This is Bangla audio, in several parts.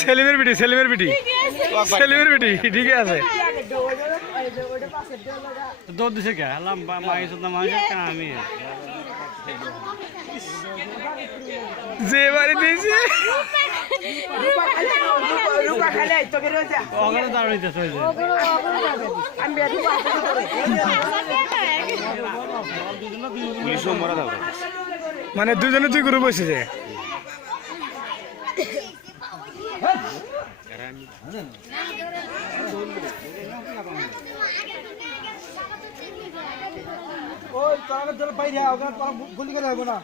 সেলিমের বিটি সেলিমের বিটি সেলিমের বিটি ঠিক আছে দৌড় দিছে কে আলাম মাইস না মাইস আমি যে বাড়ি দিয়েছে রূপা খালে তো করে যা ওখানে দাঁড়াইতেছে ওই যে আমি বেদি পুলিশও মরা দাও মানে দুজনে দুই গ্রুপ হয়েছে যে ওই তোরা ধরে বাইরে ওখানে তোরা গুলি করে হবে না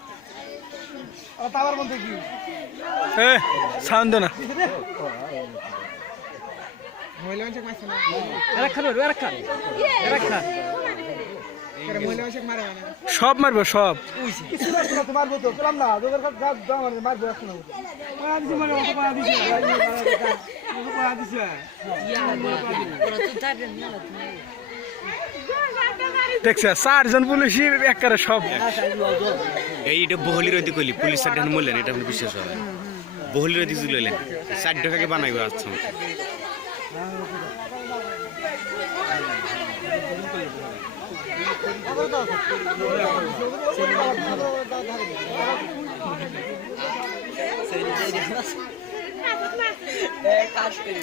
টাওয়ার বন্ধ কি এ সাউন্ড না মহিলা মানুষ মারছে না আরেকটা মহিলা মানুষ মারে না সব মারবো সব কিছু করছে না তোমার মতো পেলাম না তোদের কাছে দাও মানে মারবো এখন না পাড়া দিছে মানে অত পাড়া দিছে পাড়া দিছে দেখছে 4 জন পুলিশই একবারে সব এইটা বহলির ওই কইলি পুলিশ সাড্ডান মরলেন এটা আপনি বিশ্বাস হয় বহলির ওই দিকে লইলেন 4 টাকাকে বানাইবো আচ্ছা কাজ করি